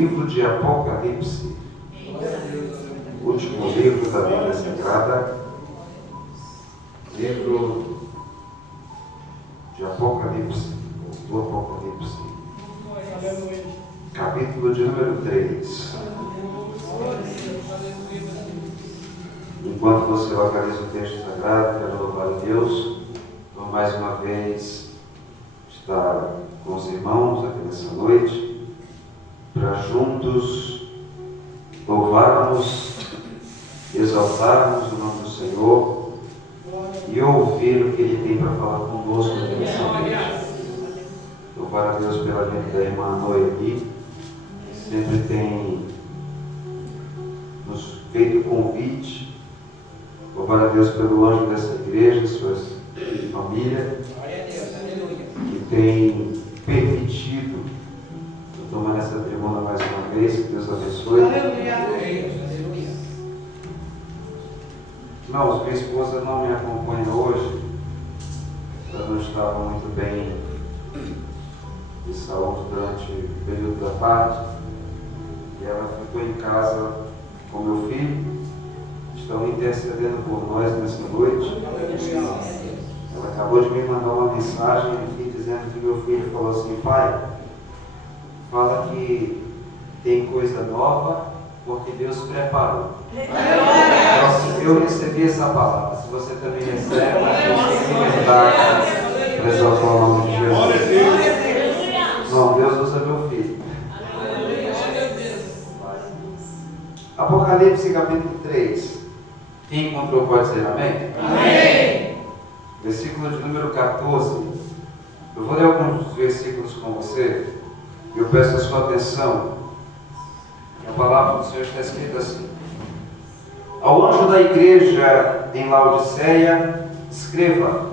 livro de Apocalipse, último livro da Bíblia Sagrada, livro de Apocalipse, do Apocalipse, capítulo de número 3. Enquanto você localiza o texto sagrado, quero louvar a Deus por mais uma vez estar com os irmãos aqui nessa noite, para juntos louvarmos, exaltarmos o nome do Senhor e ouvir o que Ele tem para falar conosco aqui nessa noite. Louvar a Deus pela vida da irmã Noia aqui, que sempre tem nos feito o convite. Louvar a Deus pelo anjo dessa igreja, sua família, que tem permitido eu tomar essa tribuna mais uma vez. Que Deus abençoe. Irmãos, minha esposa não me acompanha hoje. Ela não estava muito bem de saúde durante o período da tarde. E ela ficou em casa com meu filho. Estão intercedendo por nós nessa noite. Ela acabou de me mandar uma mensagem aqui dizendo que meu filho falou assim: pai, fala que tem coisa nova porque Deus preparou. Então, eu recebi essa palavra. Se você também recebe, fique verdade para exaltar o nome de Jesus. Não, Deus usa meu filho. Apocalipse capítulo 3. Quem encontrou pode dizer amém? Amém. Versículo de número 14. Eu vou ler alguns versículos com você. Eu peço a sua atenção. A palavra do Senhor está escrita assim: ao anjo da igreja em Laodiceia, escreva: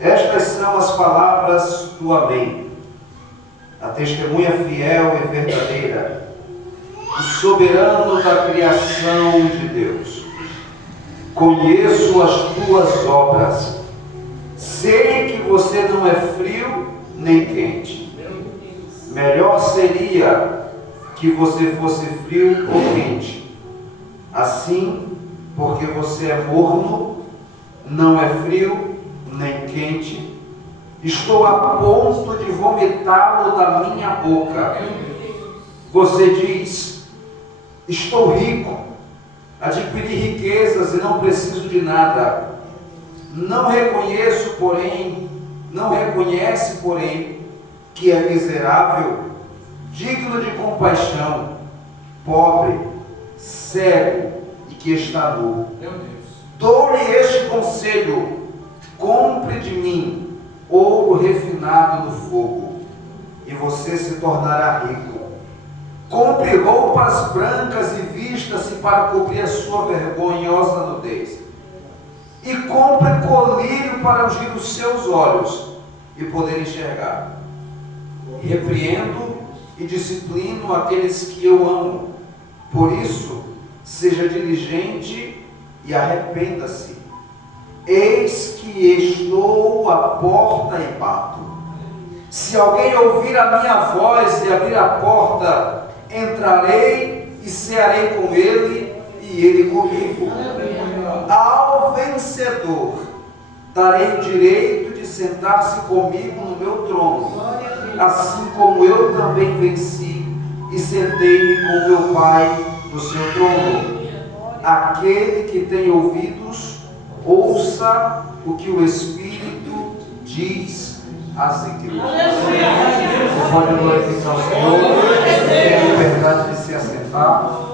estas são as palavras do Amém, a testemunha fiel e verdadeira, o soberano da criação de Deus. Conheço as tuas obras, sei que você não é frio nem quente. Melhor seria que você fosse frio ou quente. Assim, porque você é morno, não é frio nem quente, estou a ponto de vomitá-lo da minha boca. Você diz: estou rico, adquiri riquezas e não preciso de nada. Não reconhece, porém, que é miserável, digno de compaixão, pobre, cego e que está nu. Dou-lhe este conselho: compre de mim ouro refinado no fogo, e você se tornará rico. Compre roupas brancas e vista-se para cobrir a sua vergonhosa nudez. E compre colírio para ungir os seus olhos e poder enxergar. Repreendo e disciplino aqueles que eu amo. Por isso, seja diligente e arrependa-se. Eis que estou à porta e bato. Se alguém ouvir a minha voz e abrir a porta, entrarei e cearei com ele e ele comigo. Ao vencedor darei o direito de sentar-se comigo no meu trono, assim como eu também venci e sentei-me com meu Pai no seu trono. Aquele que tem ouvidos, ouça o que o Espírito diz às igrejas. Você pode glorificar o Senhor, tem a liberdade de se assentar.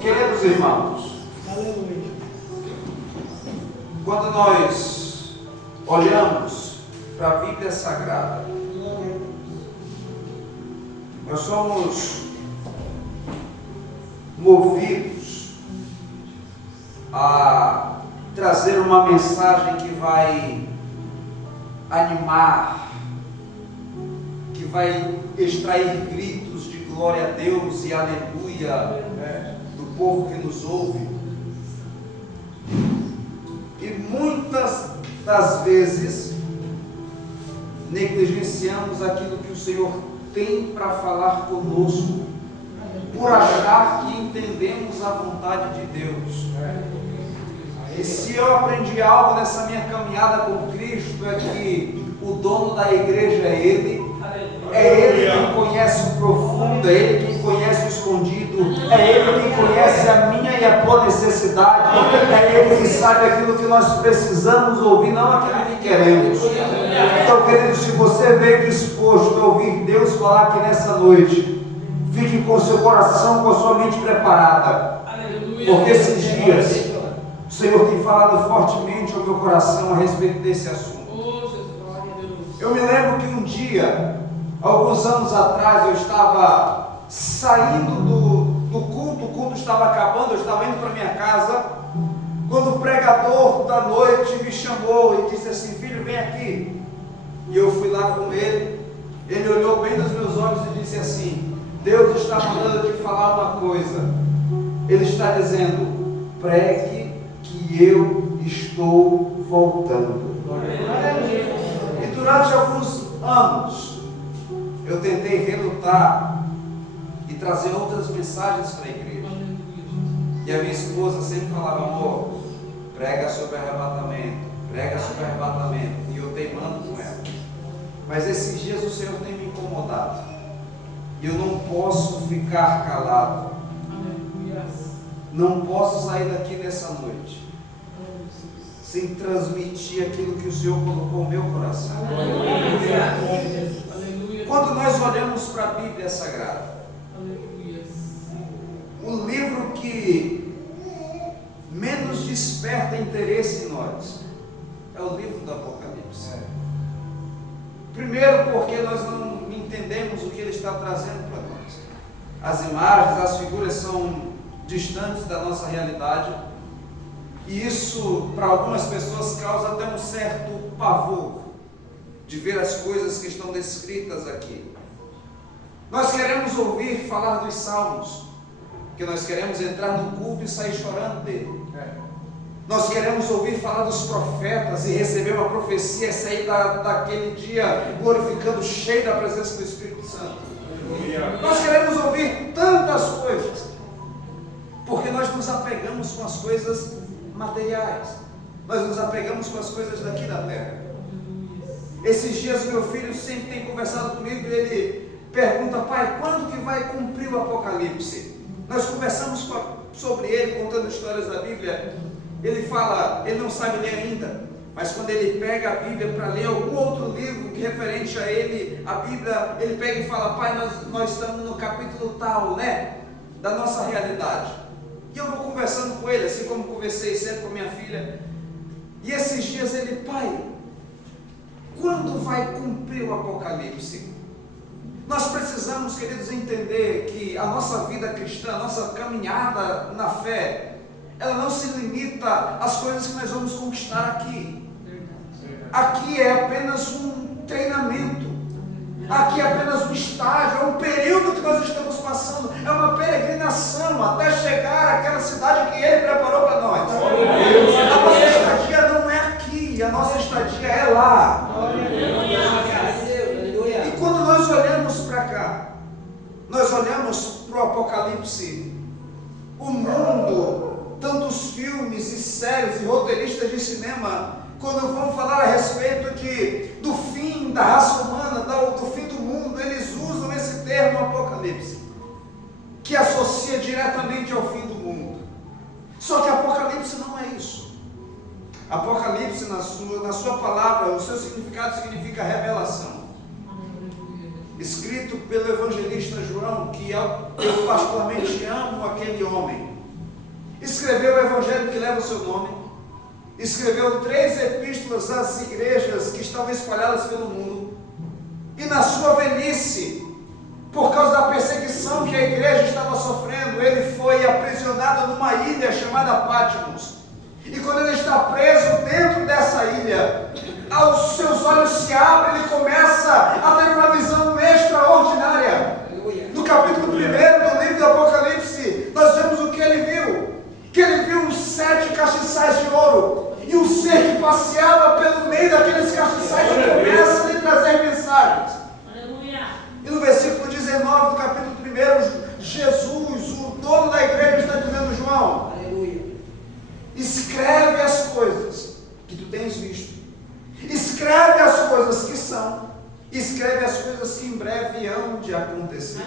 Queridos irmãos, quando nós olhamos para a Bíblia Sagrada, nós somos movidos a trazer uma mensagem que vai animar, que vai extrair gritos de glória a Deus e aleluia do povo que nos ouve. E muitas das vezes negligenciamos aquilo que o Senhor tem para falar conosco, por achar que entendemos a vontade de Deus. E se eu aprendi algo nessa minha caminhada com Cristo, é que o dono da igreja é Ele. É Ele quem conhece o profundo, é Ele quem conhece o escondido, é Ele quem conhece a minha e a tua necessidade, é Ele que sabe aquilo que nós precisamos ouvir, não aquilo que queremos. Então, querido, se você veio disposto a ouvir Deus falar aqui nessa noite, fique com seu coração, com a sua mente preparada, porque esses dias o Senhor tem falado fortemente ao meu coração a respeito desse assunto. Eu me lembro que um dia, alguns anos atrás, eu estava saindo do culto, o culto estava acabando, eu estava indo para minha casa, quando o pregador da noite me chamou e disse assim: filho, vem aqui. E eu fui lá com ele, ele olhou bem nos meus olhos e disse assim: Deus está mandando te falar uma coisa, Ele está dizendo, pregue que eu estou voltando. E durante alguns anos, eu tentei relutar e trazer outras mensagens para a igreja. E a minha esposa sempre falava: amor, prega sobre arrebatamento, prega sobre arrebatamento. E eu teimando com ela. Mas esses dias o Senhor tem me incomodado. E eu não posso ficar calado. Não posso sair daqui nessa noite sem transmitir aquilo que o Senhor colocou no meu coração. Quando nós olhamos para a Bíblia Sagrada, o livro que menos desperta interesse em nós é o livro do Apocalipse. Primeiro, porque nós não entendemos o que ele está trazendo para nós. As imagens, as figuras são distantes da nossa realidade, e isso para algumas pessoas causa até um certo pavor de ver as coisas que estão descritas aqui. Nós queremos ouvir falar dos salmos, porque nós queremos entrar no culto e sair chorando dele. Nós queremos ouvir falar dos profetas e receber uma profecia e sair daquele dia glorificando, cheio da presença do Espírito Santo. Nós queremos ouvir tantas coisas, porque nós nos apegamos com as coisas materiais, nós nos apegamos com as coisas daqui da terra. Esses dias meu filho sempre tem conversado comigo e ele pergunta: pai, quando que vai cumprir o Apocalipse? Nós conversamos sobre ele, contando histórias da Bíblia. Ele fala, ele não sabe ler ainda, mas quando ele pega a Bíblia para ler algum outro livro que referente a ele, a Bíblia, ele pega e fala: pai, nós estamos no capítulo tal, né, da nossa realidade. E eu vou conversando com ele, assim como conversei sempre com minha filha. E esses dias ele: pai, quando vai cumprir o Apocalipse? Nós precisamos, queridos, entender que a nossa vida cristã, a nossa caminhada na fé, ela não se limita às coisas que nós vamos conquistar aqui. Aqui é apenas um treinamento. Aqui é apenas um estágio, é um período que nós estamos passando, é uma peregrinação até chegar àquela cidade que Ele preparou para nós. A nossa estadia não é aqui, a nossa estadia é lá. E quando nós olhamos para cá, nós olhamos para o Apocalipse, o mundo, tantos filmes e séries e roteiristas de cinema, quando vão falar a respeito do fim da raça humana, do fim do mundo, eles usam esse termo Apocalipse, que associa diretamente ao fim do mundo. Só que Apocalipse não é isso. Apocalipse, na sua palavra, o seu significado significa revelação. Escrito pelo evangelista João, que eu particularmente amo aquele homem. Escreveu o evangelho que leva o seu nome, escreveu 3 epístolas às igrejas que estavam espalhadas pelo mundo, e na sua velhice, por causa da perseguição que a igreja estava sofrendo, ele foi aprisionado numa ilha chamada Patmos. E quando ele está preso dentro dessa ilha, os seus olhos se abrem, ele começa a ter uma visão extraordinária. No capítulo 1 do livro do Apocalipse, nós vemos o que ele viu. Que ele viu 7 castiçais de ouro, e um ser que passeava pelo meio daqueles castiçais e começa a lhe trazer são. Escreve as coisas que em breve hão de acontecer.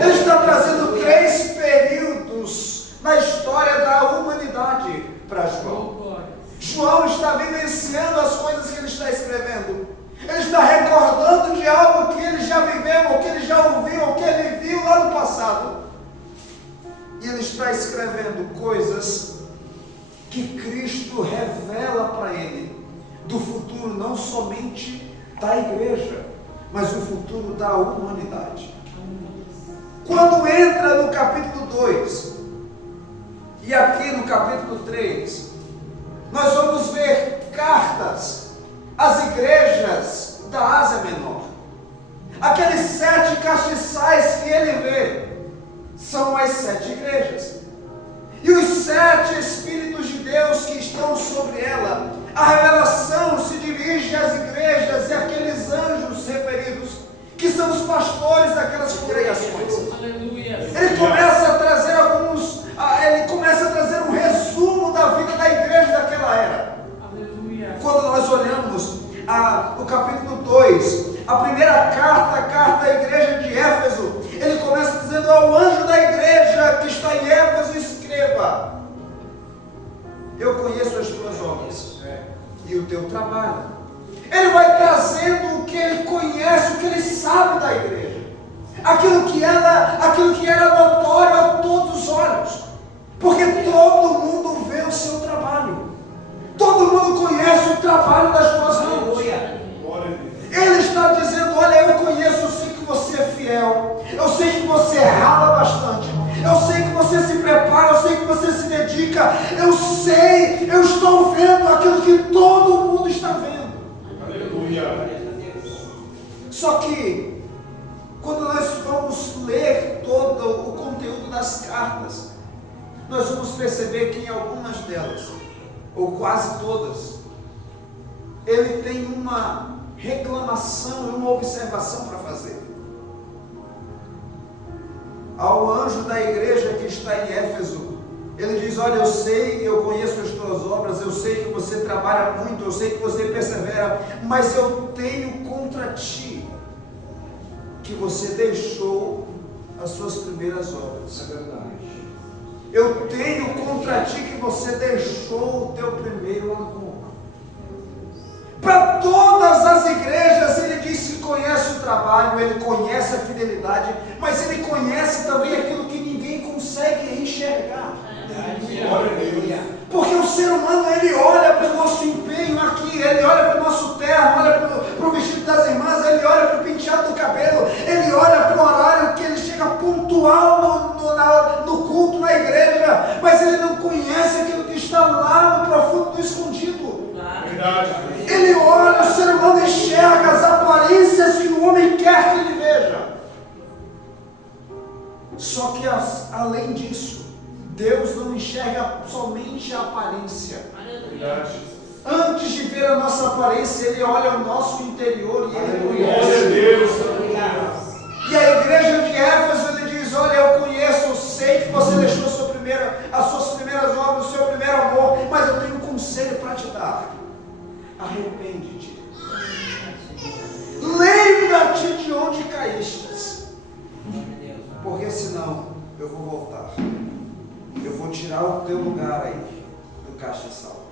Ele está trazendo 3 períodos na história da humanidade para João. João está vivenciando as coisas que ele está escrevendo. Ele está recordando de algo que ele já viveu, ou que ele já ouviu, ou que ele viu lá no passado. E ele está escrevendo coisas que Cristo revela para ele, do futuro não somente da igreja, mas o futuro da humanidade. Quando entra no capítulo 2, e aqui no capítulo 3, nós vamos ver cartas às igrejas da Ásia Menor. Aqueles 7 castiçais que ele vê, são as 7 igrejas. E os 7 Espíritos de Deus que estão sobre ela, a revelação se dirige às igrejas e àqueles anjos referidos, que são os pastores daquelas congregações. Ele começa a trazer um resumo da vida da igreja daquela era. Quando nós olhamos o capítulo 2, a primeira carta, a carta à igreja de Éfeso, ele começa dizendo ao anjo da igreja que está em Éfeso: escreva, eu conheço as tuas obras e o teu trabalho. Ele vai trazendo o que ele conhece, o que ele sabe da igreja, aquilo que era notório a todos os olhos, porque todo mundo vê o seu trabalho, todo mundo conhece o trabalho das tuas mãos. Ele está dizendo: olha, eu conheço, eu sei que você é fiel, eu sei que você rala bastante, eu sei que você se prepara, eu sei que você se dedica, eu estou vendo aquilo que todo mundo está vendo. Aleluia. Só que, quando nós vamos ler todo o conteúdo das cartas, nós vamos perceber que em algumas delas, ou quase todas, ele tem uma reclamação e uma observação para fazer. Ao anjo da igreja que está em Éfeso, ele diz: olha, eu sei, eu conheço as tuas obras, eu sei que você trabalha muito, eu sei que você persevera, mas eu tenho contra ti que você deixou as suas primeiras obras. É verdade. Eu tenho contra ti que você deixou o teu primeiro amor. Para todas as igrejas ele diz que conhece o trabalho, ele conhece a fidelidade, mas ele conhece também aquilo que ninguém consegue enxergar. Porque o ser humano, ele olha para o nosso empenho aqui, ele olha para o nosso terno, olha para o vestido das irmãs, ele olha para o penteado do cabelo, ele olha para o horário que ele chega pontual no culto, na igreja, mas ele não conhece aquilo que está lá no profundo, no escondido. Ele olha, o ser humano enxerga as aparências que o homem quer que ele veja. Só que além disso, Deus não enxerga somente a aparência. Antes de ver a nossa aparência, Ele olha o nosso interior e Ele conhece. E a igreja de Éfeso, ele diz: olha, eu conheço, eu sei que você deixou as suas primeiras obras, o seu primeiro amor, mas eu tenho um conselho para te dar. Arrepende-te. Lembra-te de onde caíste, porque senão eu vou voltar. Eu vou tirar o teu lugar aí do castiçal.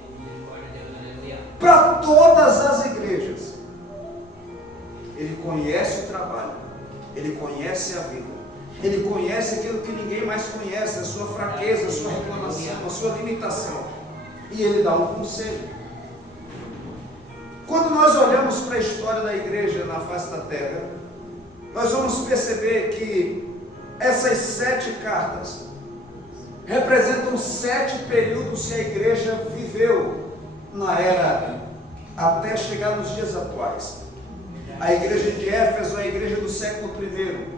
Para todas as igrejas, ele conhece o trabalho, ele conhece a vida, ele conhece aquilo que ninguém mais conhece, a sua fraqueza, a sua reclamação, a sua limitação, e ele dá um conselho. Quando nós olhamos para a história da igreja na face da terra, nós vamos perceber que essas 7 cartas representam 7 períodos que a igreja viveu na era até chegar nos dias atuais. A igreja de Éfeso é a igreja do século I,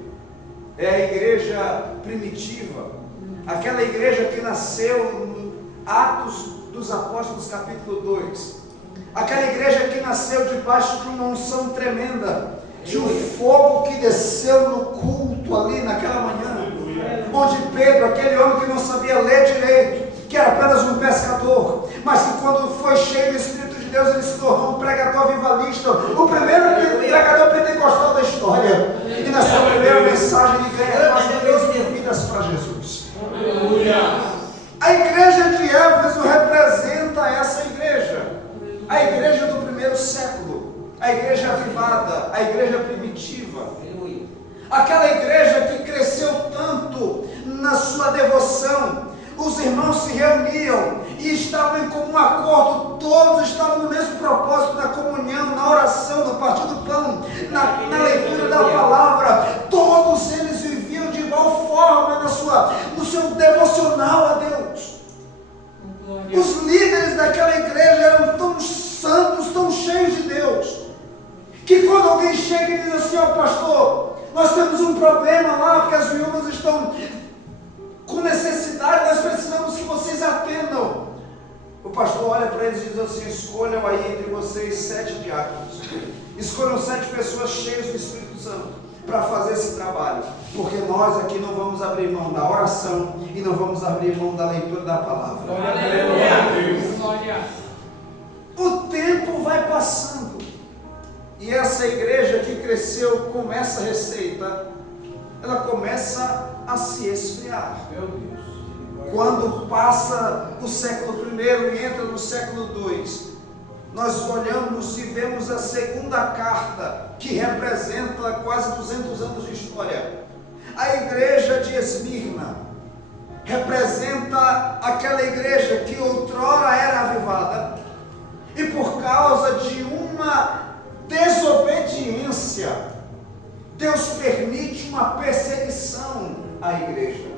é a igreja primitiva, aquela igreja que nasceu no Atos dos Apóstolos capítulo 2, aquela igreja que nasceu debaixo de uma unção tremenda, de um fogo que desceu no culto ali naquela manhã, onde Pedro, aquele homem que não sabia ler direito, que era apenas um pescador, mas que quando foi cheio do Espírito de Deus, ele se tornou um pregador avivalista, o primeiro história. E na sua primeira mensagem ele ganha quase 3 mil vidas para Jesus. A igreja de Éfeso representa essa igreja. A igreja do primeiro século. A igreja avivada. A igreja primitiva. Aquela igreja que cresceu tanto na sua devoção. Os irmãos se reuniam e estavam em comum acordo, todos estavam no mesmo propósito, na comunhão, na oração, no partir do pão, na leitura da palavra. Todos eles viviam de igual forma no seu devocional a Deus. Os líderes daquela igreja eram tão santos, tão cheios de Deus, que quando alguém chega e diz assim: ó pastor, nós temos um problema lá, porque as viúvas estão com necessidade, nós precisamos que vocês atendam. O pastor olha para eles e diz assim: escolham aí entre vocês 7 diáconos, escolham 7 pessoas cheias do Espírito Santo para fazer esse trabalho, porque nós aqui não vamos abrir mão da oração e não vamos abrir mão da leitura da palavra. O tempo vai passando e essa igreja que cresceu com essa receita, ela começa a se esfriar. Meu Deus. Quando passa o século I e entra no século II, nós olhamos e vemos a segunda carta, que representa quase 200 anos de história. A igreja de Esmirna representa aquela igreja que outrora era avivada e por causa de uma desobediência, Deus permite uma perseguição à igreja.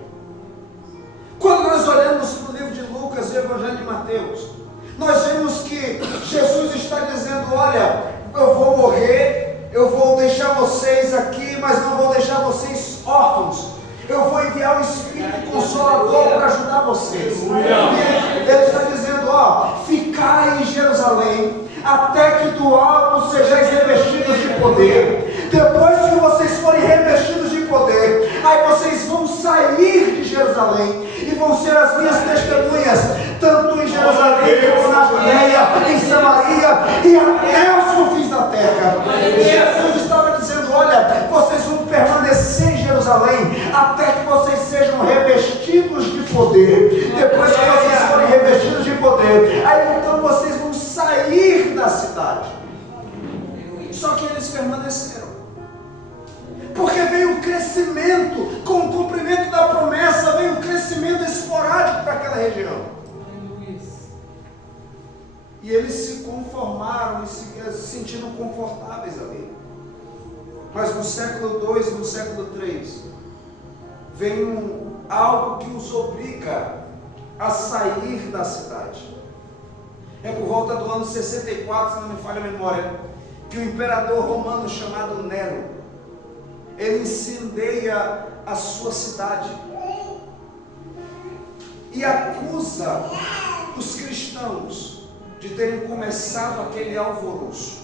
Quando nós olhamos para o livro de Lucas e o Evangelho de Mateus, nós vemos que Jesus está dizendo: olha, eu vou morrer, eu vou deixar vocês aqui, mas não vou deixar vocês órfãos. Eu vou enviar o Espírito Consolador para ajudar vocês. Ele está dizendo: ó, ficai em Jerusalém, até que do alto sejais revestidos de poder. Depois que vocês forem revestidos de poder, aí vocês vão sair de Jerusalém e vão ser as minhas testemunhas, tanto em Jerusalém como na Judeia, em Samaria e até os confins da terra. Jesus estava dizendo: olha, vocês vão permanecer em Jerusalém até que vocês sejam revestidos de poder. Depois que vocês forem revestidos de poder, aí então vocês vão sair da cidade. Só que eles permaneceram, porque veio um crescimento, com o cumprimento da promessa, veio um crescimento esporádico para aquela região. E eles se conformaram e se sentiram confortáveis ali. Mas no século II e no século III, vem algo que os obriga a sair da cidade. É por volta do ano 64, se não me falha a memória, que o imperador romano chamado Nero, ele incendeia a sua cidade e acusa os cristãos de terem começado aquele alvoroço.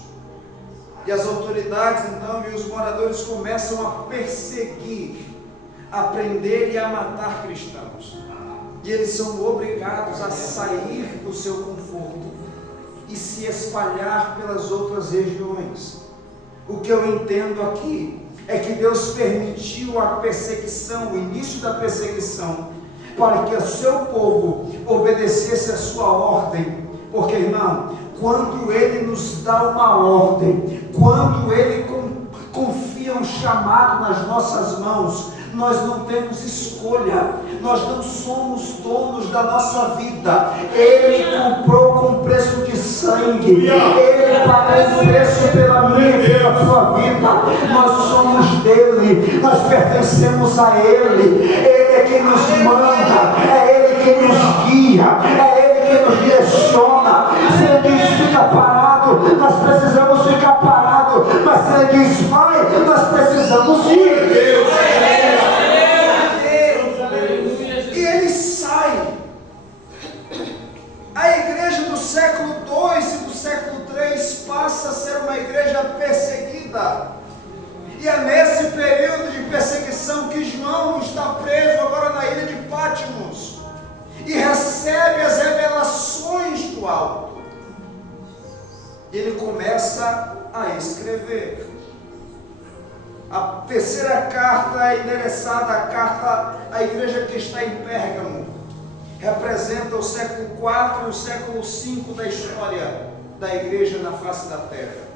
E as autoridades então e os moradores começam a perseguir, a prender e a matar cristãos. E eles são obrigados a sair do seu conforto e se espalhar pelas outras regiões. O que eu entendo aqui é que Deus permitiu a perseguição, o início da perseguição, para que o seu povo obedecesse a sua ordem. Porque, irmão, quando Ele nos dá uma ordem, quando Ele confia um chamado nas nossas mãos, nós não temos escolha, nós não somos donos da nossa vida. Ele comprou com preço de sangue, Ele pagou o preço pela minha e pela sua vida. Nós somos dele, nós pertencemos a Ele. Ele é quem nos manda, é Ele quem nos guia, é Ele quem nos direciona. Se Ele diz fica parado, nós precisamos ficar parado, mas se Ele diz vai, nós precisamos ir. A igreja do século II e do século III passa a ser uma igreja perseguida. E é nesse período de perseguição que João está preso agora na ilha de Patmos e recebe as revelações do alto. Ele começa a escrever. A terceira carta é endereçada à carta à igreja que está em Pérgamo. Representa o século IV e o século V da história da igreja na face da terra.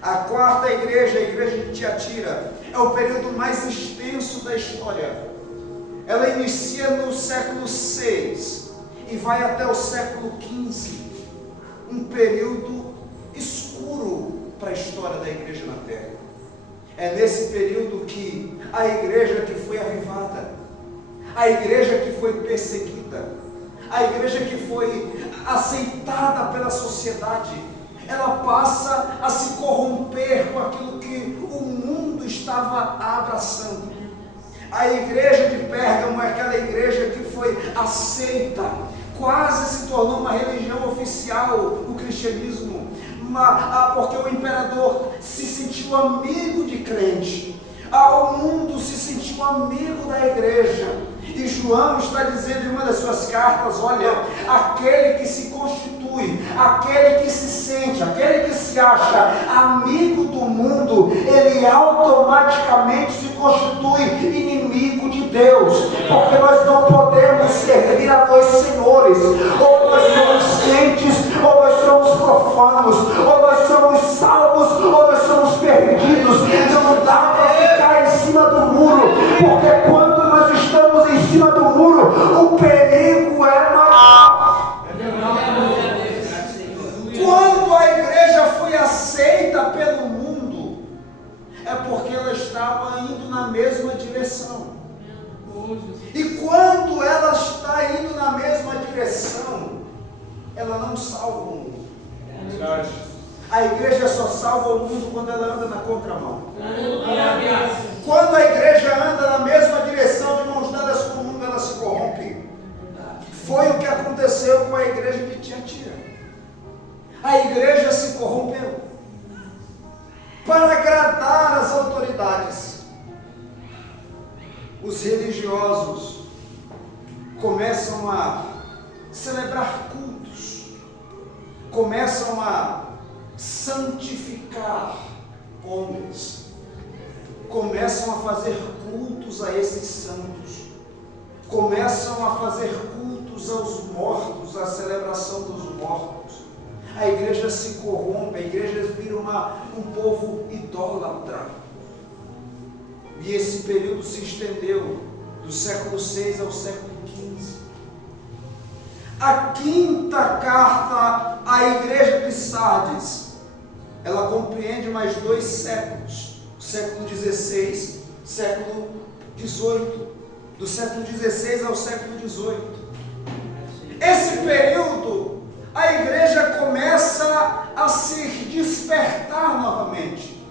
A quarta igreja, a igreja de Tiatira, é o período mais extenso da história. Ela inicia no século VI e vai até o século XV, um período escuro para a história da igreja na terra. É nesse período que a igreja que foi avivada, a igreja que foi perseguida, a igreja que foi aceitada pela sociedade, ela passa a se corromper com aquilo que o mundo estava abraçando. A igreja de Pérgamo é aquela igreja que foi aceita, quase se tornou uma religião oficial do cristianismo, porque o imperador se sentiu amigo de crente, o mundo se sentiu amigo da igreja. E João está dizendo em uma das suas cartas: olha, aquele que se constitui, aquele que se sente, aquele que se acha amigo do mundo, ele automaticamente se constitui inimigo de Deus, porque nós não podemos servir a dois senhores: ou nós somos crentes, ou nós somos profanos, ou nós somos salvos, ou nós somos perdidos. Não dá para ficar em cima do muro, porque quando nós estamos em cima do muro, o perigo é maior. Quando a igreja foi aceita pelo mundo, é porque ela estava indo na mesma direção. E quando ela está indo na mesma direção, ela não salva o mundo. A igreja só salva o mundo quando ela anda na contramão. Quando a igreja anda na mesma direção, de mãos dadas com o mundo, ela se corrompe. Foi o que aconteceu com a igreja de Tiatira. A igreja se corrompeu para agradar as autoridades. Os religiosos começam a celebrar cultos, começam a santificar homens, começam a fazer cultos a esses santos, começam a fazer cultos aos mortos, a celebração dos mortos. A igreja se corrompe, a igreja vira um povo idólatra. E esse período se estendeu do século VI ao século XV. A quinta carta à igreja de Sardes, ela compreende mais 2 séculos, o século XVI, século XVIII, do século XVI ao século XVIII. Esse período, a igreja começa a se despertar novamente.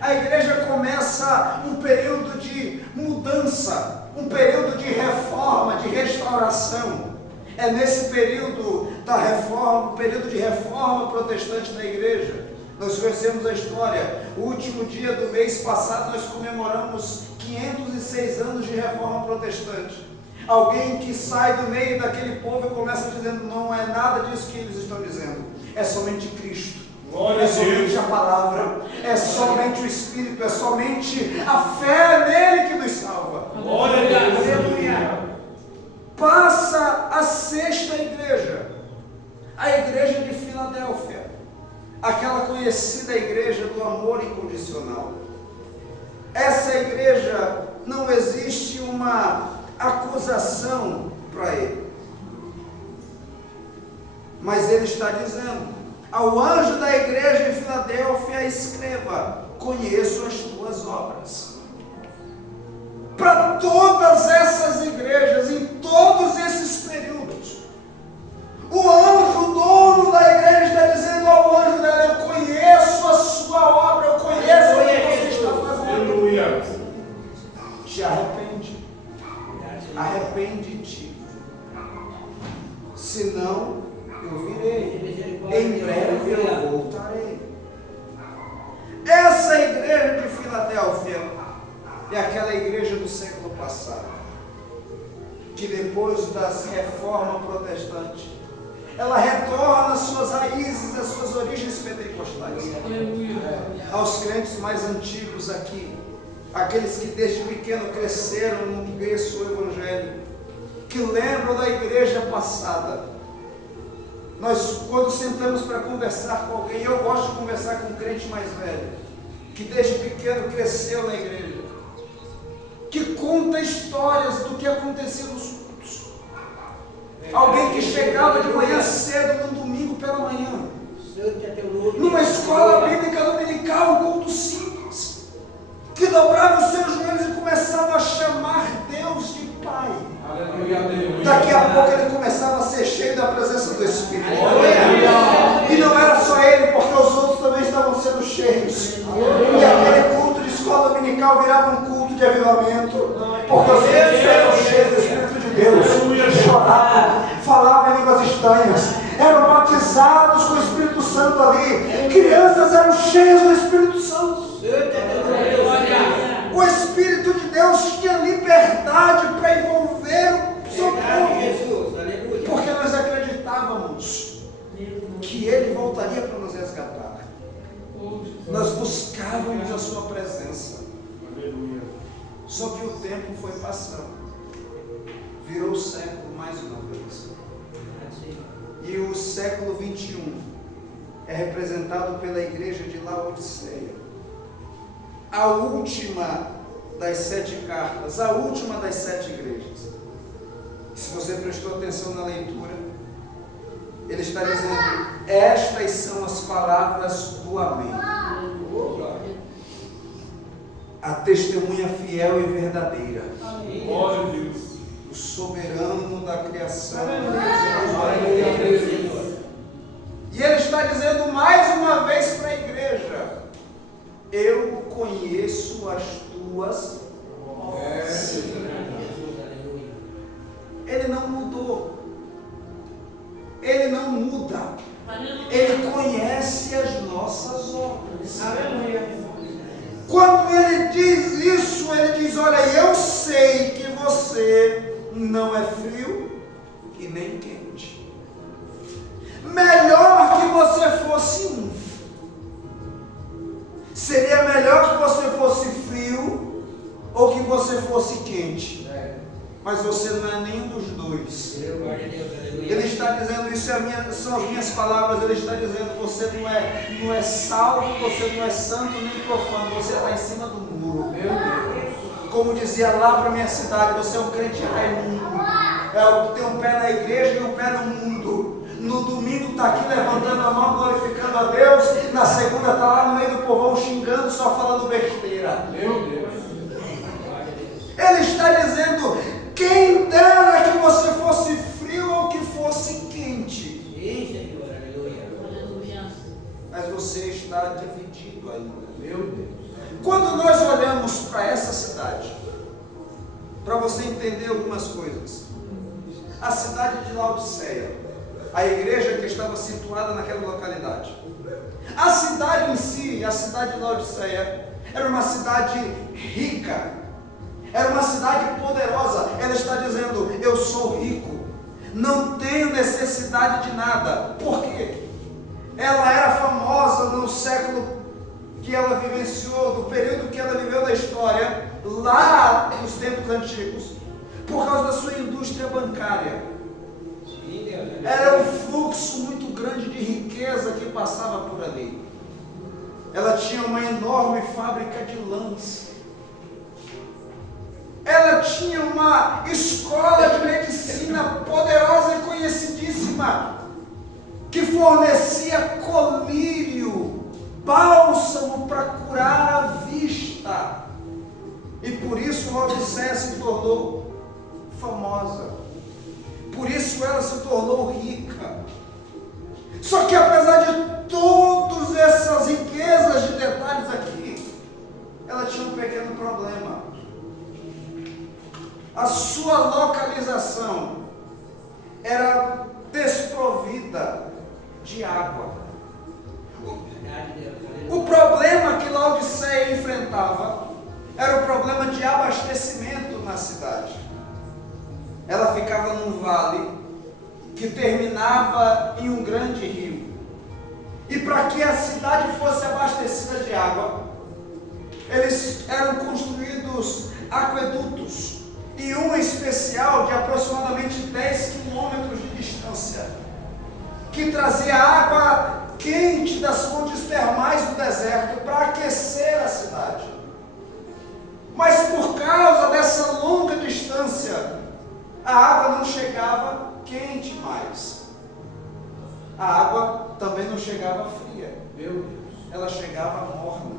A igreja começa um período de mudança, um período de reforma, de restauração. É nesse período da reforma, período de reforma protestante da igreja. Nós conhecemos a história. O último dia do mês passado nós comemoramos 506 anos de reforma protestante. Alguém que sai do meio daquele povo e começa dizendo: não é nada disso que eles estão dizendo, é somente Cristo. É somente a palavra, é somente o Espírito, é somente a fé nele que nos salva. Glória a Deus. Passa a sexta igreja, a igreja de Filadélfia, aquela conhecida igreja do amor incondicional. Essa igreja não existe uma acusação para ele, mas ele está dizendo: ao anjo da igreja em Filadélfia escreva: conheço as tuas obras. Para todas essas igrejas, em todos esses períodos, o anjo dono da igreja está dizendo ao anjo dela: eu conheço a sua obra, eu conheço o que você está fazendo. Aleluia. Te arrepende, arrepende-te, senão eu virei, em breve eu voltarei. Essa igreja de Filadélfia é aquela igreja do século passado, que depois da reforma protestante, ela retorna às suas raízes, às suas origens pentecostais. Aos crentes mais antigos aqui, aqueles que desde pequeno cresceram no berço do Evangelho, que lembram da igreja passada. Nós, quando sentamos para conversar com alguém, eu gosto de conversar com um crente mais velho, que desde pequeno cresceu na igreja, que conta histórias do que acontecia nos cultos. Alguém que chegava de manhã cedo, no domingo pela manhã, numa escola bíblica dominical, um culto simples, que dobrava os seus joelhos e começava a chamar Deus de Pai. Daqui a pouco ele começava a ser cheio da presença do Espírito. E não era só ele, porque os outros também estavam sendo cheios. E aquele culto de escola dominical virava um culto de avivamento, porque os outros eram cheios do Espírito de Deus, choravam, falavam em línguas estranhas, eram batizados com o Espírito Santo ali. Crianças eram cheias do Espírito Santo. O Espírito de Deus tinha liberdade para envolver o seu povo, porque nós acreditávamos que Ele voltaria para nos resgatar. Nós buscávamos a sua presença. Só que o tempo foi passando, virou o século mais uma vez, e o século 21 é representado pela igreja de Laodiceia, a última das 7 cartas, a última das 7 igrejas. Se você prestou atenção na leitura, ele está dizendo: estas são as palavras do Amém, a testemunha fiel e verdadeira, o soberano da criação. E ele está dizendo mais uma vez para a igreja: eu conheço as tuas obras. Ele não mudou. Ele não muda. Ele conhece as nossas obras. Quando ele diz isso, ele diz: olha, eu sei que você não é frio e nem quente. Melhor que você fosse um. Seria melhor que você fosse frio ou que você fosse quente. Mas você não é nenhum dos dois. Ele está dizendo, isso são as minhas palavras. Ele está dizendo: você não é salvo, você não é santo nem profano, você está em cima do muro. Como dizia lá para a minha cidade, você é um crente Raimundo, tem um pé na igreja e um pé no mundo. No domingo está aqui levantando a mão, glorificando a Deus. Na segunda está lá no meio do povão xingando, só falando besteira. Meu Deus. Ele está dizendo: quem dera que você fosse frio ou que fosse quente. Mas você está dividido ainda. Meu Deus. Quando nós olhamos para essa cidade, para você entender algumas coisas, a cidade de Laodiceia, a igreja que estava situada naquela localidade, a cidade em si, a cidade de Laodiceia, era uma cidade rica, era uma cidade poderosa. Ela está dizendo: eu sou rico, não tenho necessidade de nada. Por quê? Ela era famosa no século que ela vivenciou, do período que ela viveu na história, lá nos tempos antigos, por causa da sua indústria bancária. Era um fluxo muito grande de riqueza que passava por ali. Ela tinha uma enorme fábrica de lãs. Ela tinha uma escola de medicina poderosa e conhecidíssima, que fornecia colírio, bálsamo para curar a vista. E por isso Laodiceia se tornou famosa. Por isso ela se tornou rica. Só que apesar de todas essas riquezas de detalhes aqui, ela tinha um pequeno problema. A sua localização era desprovida de água. O problema que Laodiceia enfrentava era o problema de abastecimento na cidade. Ela ficava num vale que terminava em um grande rio. E para que a cidade fosse abastecida de água, eles eram construídos aquedutos, e um especial de aproximadamente 10 quilômetros de distância, que trazia água quente das fontes termais do deserto para aquecer a cidade. Mas por causa dessa longa distância, a água não chegava quente mais. A água também não chegava fria. Meu Deus. Ela chegava morna.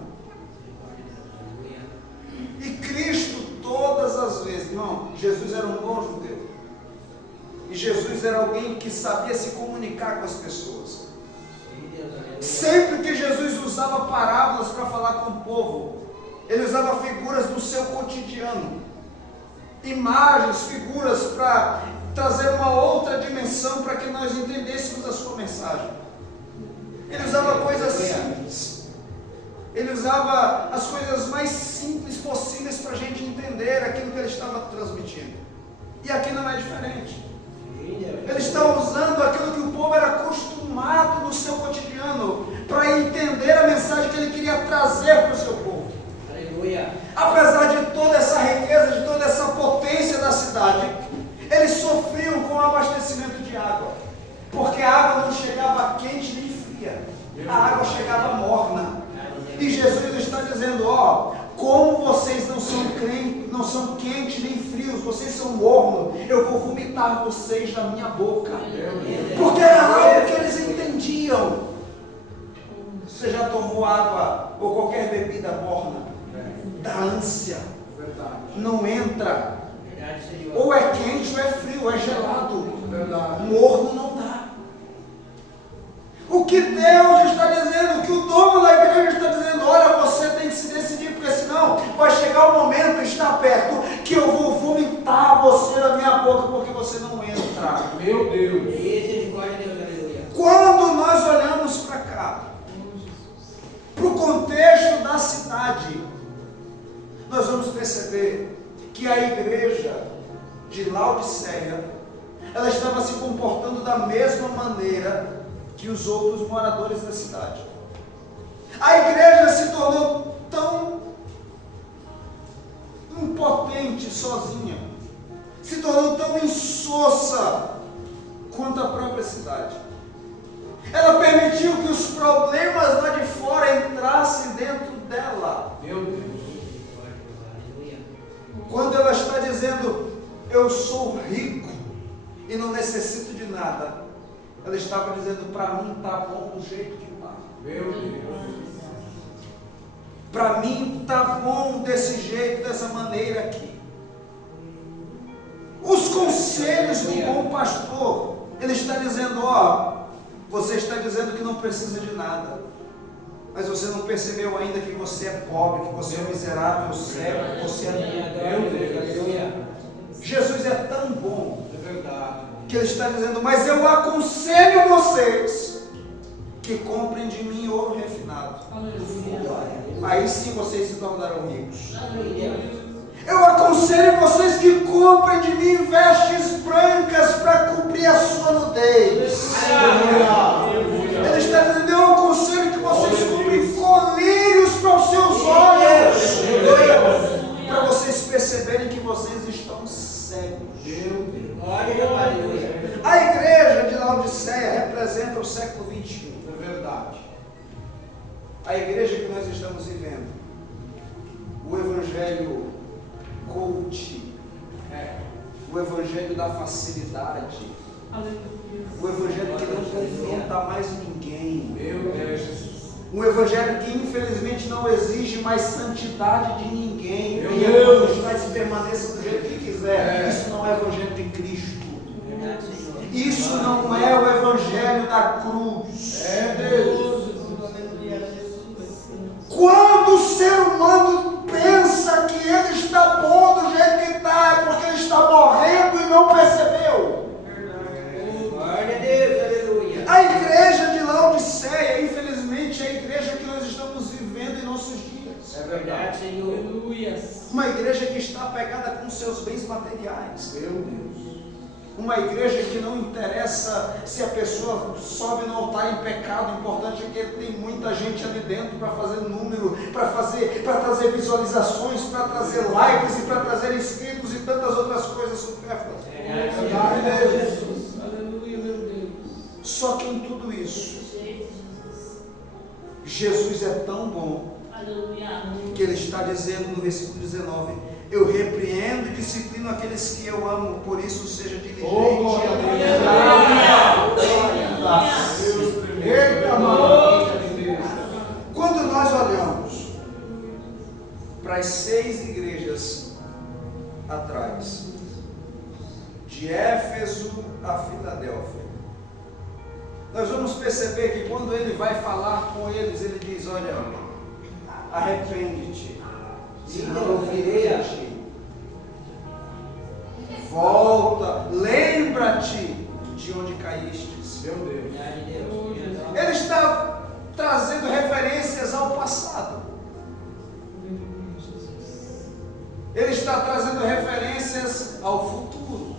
E Cristo, todas as vezes, irmão, Jesus era um bom judeu. E Jesus era alguém que sabia se comunicar com as pessoas. Sempre que Jesus usava parábolas para falar com o povo, ele usava figuras do seu cotidiano, imagens, figuras para trazer uma outra dimensão para que nós entendêssemos a sua mensagem. Ele usava coisas simples. Ele usava as coisas mais simples possíveis para a gente entender aquilo que ele estava transmitindo. E aqui não é diferente. Ele está usando aquilo que o povo era acostumado no seu cotidiano para entender a mensagem que ele queria trazer para o seu povo. Aleluia. Apesar de toda essa riqueza, de toda essa potência da cidade, eles sofriam com o abastecimento de água, porque a água não chegava quente nem fria, a água chegava morna. E Jesus está dizendo, ó, como vocês não são quentes nem frios, vocês são mornos, eu vou vomitar vocês da minha boca. Porque era algo que eles entendiam. Você já tomou água ou qualquer bebida morna? Dá ânsia. Não entra. Ou é quente ou é frio, ou é gelado. Morno não dá. O que Deus está dizendo, o que o dono da igreja está dizendo, olha, você tem que se decidir, porque senão vai chegar o momento, está perto, que eu vou vomitar você da minha boca, porque você não entra. Meu Deus. Quando nós olhamos para cá, para o contexto da cidade, nós vamos perceber que a igreja de Laodiceia, ela estava se comportando da mesma maneira que os outros moradores da cidade. A igreja se tornou tão impotente sozinha, se tornou tão insossa quanto a própria cidade. Ela permitiu que os problemas lá de fora entrassem dentro dela. Meu Deus. Quando ela está dizendo, eu sou rico e não necessito de nada, ela estava dizendo, para mim está bom do jeito que está. Meu Deus. Para mim está bom desse jeito, dessa maneira aqui. Os conselhos do bom pastor, ele está dizendo, ó, você está dizendo que não precisa de nada, mas você não percebeu ainda que você é pobre, que você é miserável, cego, que você é... Meu Deus. Jesus é tão bom, É verdade. que ele está dizendo, mas eu aconselho vocês que comprem de mim ouro refinado. Aí sim vocês se tornarão ricos. Eu aconselho vocês que comprem de mim vestes brancas para cobrir a sua nudez. Ele está dizendo, eu aconselho que vocês comprem colírios para os seus olhos, para vocês perceberem que vocês estão cegos. A igreja de Laodiceia representa o século 21. É verdade. A igreja que nós estamos vivendo, o evangelho coach, o evangelho da facilidade, o evangelho que não confronta mais ninguém, Meu Deus. um evangelho que infelizmente não exige mais santidade de ninguém, Meu venha Deus. mas permaneça do jeito que quiser. Isso não é o evangelho de Cristo. Isso não é o evangelho da cruz. Deus. Quando o ser humano pensa que ele está bom do jeito que está, é porque ele está morrendo e não percebeu. Glória a Deus, aleluia. A igreja de Laodiceia, infelizmente, é a igreja que nós estamos vivendo em nossos dias. É verdade, Senhor. Uma igreja que está apegada com seus bens materiais. Meu Deus. Uma igreja que não interessa se a pessoa sobe no altar em pecado, o importante é que ele tem muita gente ali dentro para fazer número, para trazer visualizações, para trazer likes e para trazer inscritos e tantas outras coisas supérfluas. Aleluia, meu Deus. Só que em tudo isso, Jesus é tão bom que ele está dizendo no versículo 19: eu repreendo e disciplino aqueles que eu amo, por isso seja diligente. Quando nós olhamos para as 6 igrejas atrás, de Éfeso a Filadélfia, nós vamos perceber que quando ele vai falar com eles, ele diz: olha, arrepende-te, senão eu virei a ti. Volta, lembra-te de onde caístes. Meu Deus. Ele está trazendo referências ao passado. Ele está trazendo referências ao futuro.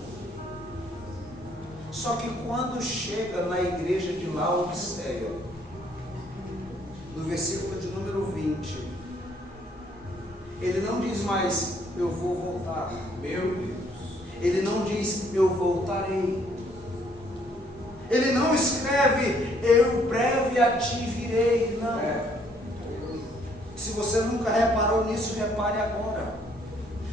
Só que quando chega na igreja de Laodiceia, no versículo de número 20, ele não diz mais: eu vou voltar. Meu Deus. Ele não diz: eu voltarei. Ele não escreve: eu breve a ti virei. Não. Se você nunca reparou nisso, repare agora.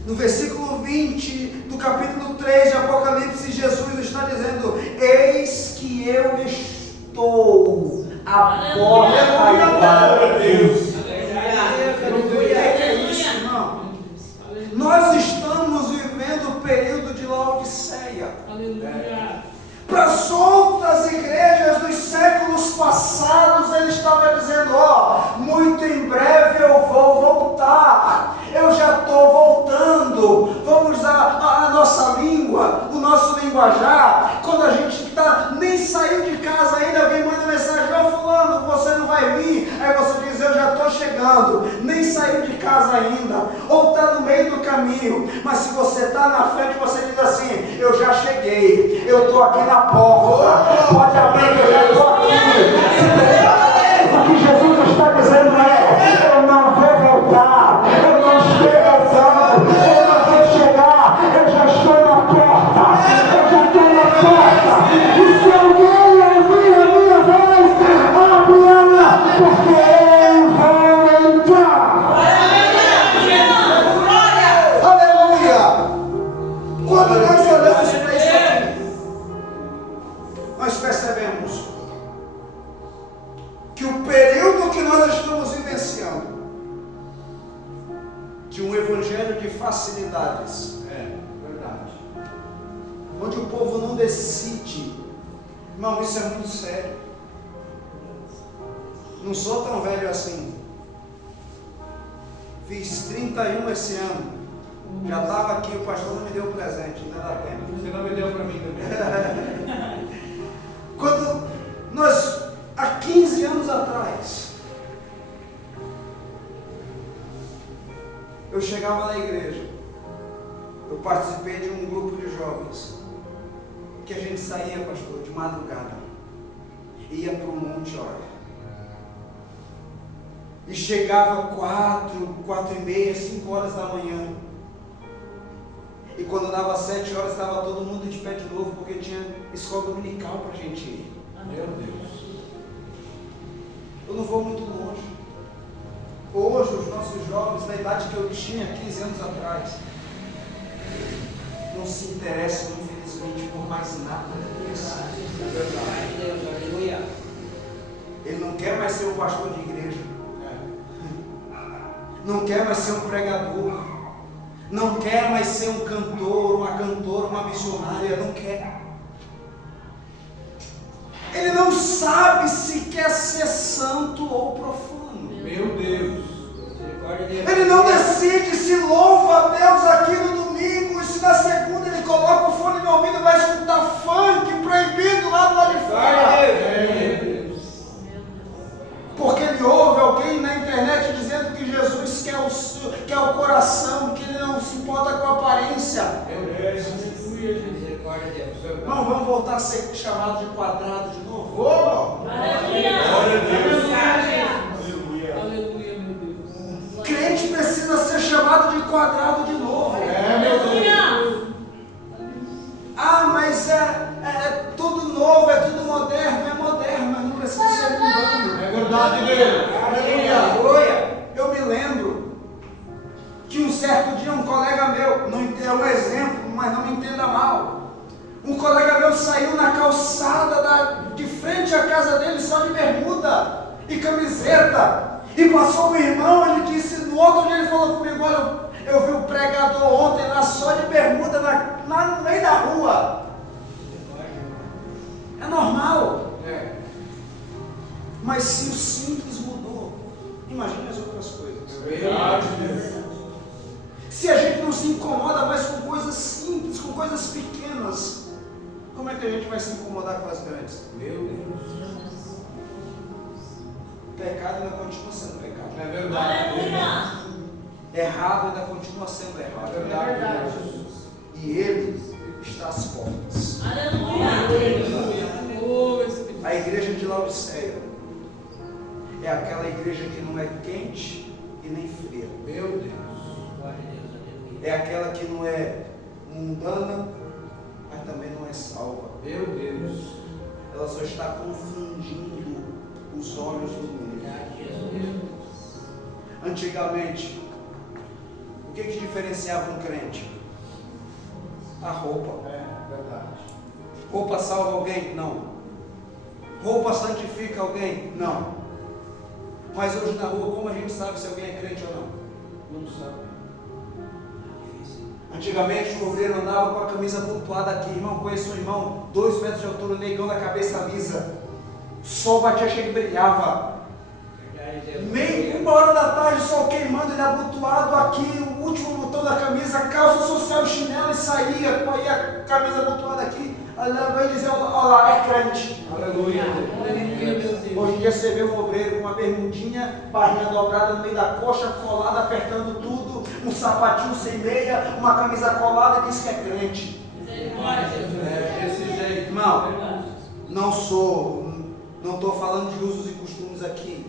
No versículo 20 do capítulo 3 de Apocalipse, Jesus está dizendo: eis que eu estou à porta e bato. Nós estamos vivendo o período de Laodiceia. Para as outras igrejas dos séculos passados, ele estava dizendo: ó, muito em breve eu vou voltar, eu já estou voltando. Vamos usar a nossa língua, o nosso linguajar. Quando a gente nem saiu de casa ainda, alguém manda mensagem: ó, fulano, você não vai vir? Aí você diz: eu já estou chegando. Nem saiu de casa ainda, ou está no meio do caminho, mas se você está na frente, você diz assim: eu já cheguei, eu estou aqui na porta, pode abrir que eu já estou aqui. O que Jesus está dizendo é: eu não vou voltar, eu não estou voltando, eu não vou chegar, eu já estou na porta, eu já estou na porta. E se alguém ouvir a minha voz, abre ela, porque eu vou entrar. Aleluia! Quando nós olhamos para isso aqui, nós percebemos que o período que nós estamos vivenciando, de um evangelho de facilidades, Verdade. onde o povo não decide, irmão, isso é muito sério. Não sou tão velho assim, fiz 31 esse ano, já estava aqui, o pastor não me deu presente, ainda dá tempo. Você não me deu para mim também. Quando nós, há 15 anos atrás, eu chegava na igreja, eu participei de um grupo de jovens, que a gente saía, pastor, de madrugada, ia para o monte orar, e chegava 4h30, 5 horas da manhã, e quando dava 7 horas, estava todo mundo de pé de novo, porque tinha escola dominical para a gente ir. Meu Deus. Eu não vou muito longe. Hoje, os nossos jovens, na idade que eu tinha, 15 anos atrás, não se interessam, infelizmente, por mais nada disso. Ele não quer mais ser um pastor de igreja. Não quer mais ser um pregador. Não quer mais ser um cantor, uma cantora, uma missionária. Não quer. Ele não sabe se quer ser santo ou profano. Meu Deus. Ele não decide se louva a Deus aqui no domingo, e se na segunda ele coloca o fone no ouvido e vai escutar funk proibido lá do lado de fora. Porque ele ouve alguém na internet dizendo que Jesus quer o coração, que ele não se importa com a aparência. Meu Deus. Misericórdia de Deus. voltar a ser chamado de quadrado de novo? Aleluia, meu Deus. Crente precisa ser chamado de quadrado de novo. Ah, mas é tudo novo, é tudo moderno, mas não precisa ser mudando. É verdade, Deus. Aleluia. Eu me lembro que um certo dia um colega meu, não é um exemplo, mas não me entenda mal. Um colega meu saiu na calçada de frente à casa dele só de bermuda e camiseta. E passou um irmão, ele disse, no outro dia ele falou comigo, olha, eu vi o pregador ontem lá só de bermuda lá no meio da rua. É normal. Mas se o simples mudou, imagine as outras coisas. Se a gente não se incomoda mais com coisas simples, com coisas pequenas, como é que a gente vai se incomodar com as grandes? Meu Deus. Pecado ainda continua sendo pecado. É verdade. Errado ainda continua sendo errado. É verdade. E Ele está às portas. A igreja de Laodiceia é aquela igreja que não é quente e nem fria. Meu Deus. É aquela que não é mundana, mas também não é salva. Meu Deus. Ela só está confundindo os olhos do mundo. Antigamente, o que diferenciava um crente? A roupa. É verdade. Roupa salva alguém? Não. Roupa santifica alguém? Não. Mas hoje na rua, como a gente sabe se alguém é crente ou não? Não sabe. Antigamente o obreiro andava com a camisa pontuada aqui. Irmão, conheço um irmão, 2 metros de altura, negão da cabeça lisa. O sol batia, cheio que brilhava. Meio, 1h da tarde, sol queimando, ele abotoado aqui, o último botão da camisa, calça social, chinelo e saía, com aí a camisa abotoada aqui. Vai dizer, olha lá, é crente. Aleluia. Hoje em dia você vê um obreiro com uma bermudinha, barrinha dobrada no meio da coxa, colada, apertando tudo, um sapatinho sem meia, uma camisa colada, diz que é crente. É desse jeito. Irmão, não estou falando de usos e costumes aqui,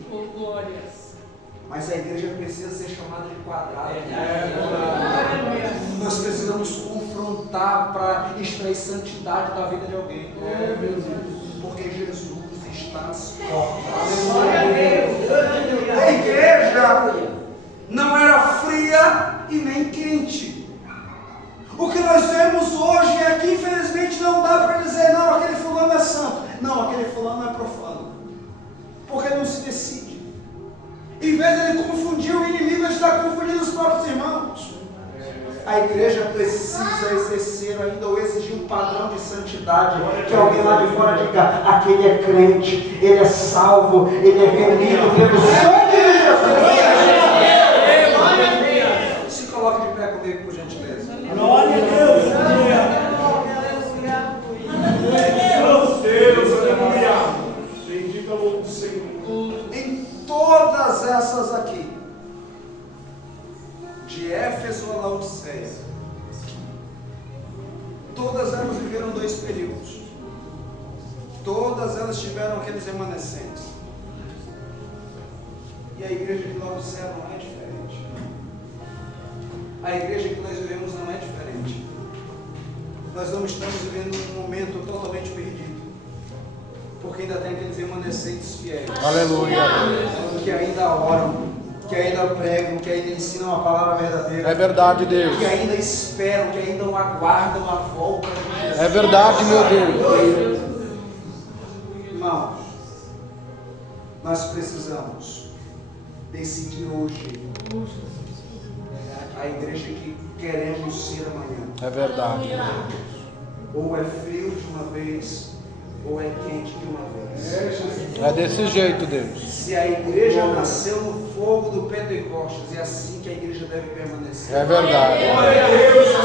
mas a igreja precisa ser chamada de quadrado. Nós precisamos confrontar para extrair santidade da vida de alguém. Meu Deus. Porque Jesus está às portas. A igreja não era fria e nem quente. O que nós vemos hoje é que infelizmente não dá para dizer, não, aquele fulano é santo. Não, aquele fulano é profano. Porque não se decide. Em vez de ele confundir o inimigo, ele está confundindo os próprios irmãos. A igreja precisa exercer ainda ou exigir um padrão de santidade, que alguém lá de fora diga, aquele é crente, ele é salvo, ele é remido pelo sangue de Jesus. Se coloque de pé comigo, por gentileza. Glória a Deus. Deus, aleluia. Bendito é o nome do Senhor. Em todas essas aqui, de Éfeso a Laodiceia, todas elas viveram 2 períodos. Todas elas tiveram aqueles remanescentes. E a igreja de Laodiceia não é diferente. A igreja que nós vivemos não é diferente. Nós não estamos vivendo um momento totalmente perdido. Porque ainda tem aqueles remanescentes fiéis. Aleluia. Que ainda oram, que ainda pregam, que ainda ensinam a palavra verdadeira. É verdade, Deus. Que ainda esperam, que ainda aguardam a volta de Jesus. É verdade, meu Deus. Irmãos, nós precisamos decidir hoje a igreja que queremos ser amanhã. É verdade. Ou é frio de uma vez, ou é quente de uma vez. É desse jeito, Deus. Se a igreja nasceu no fogo do Pentecostes, é assim que a igreja deve permanecer. É verdade.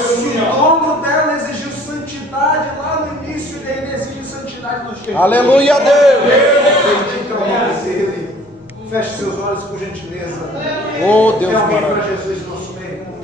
Se o dono dela exigiu santidade lá no início, ele ainda exige santidade nos dias. Aleluia, Deus. Bendito é o nome dele. Feche seus olhos por gentileza. Oh, Deus Tem alguém para maravilhoso. Jesus no nosso meio?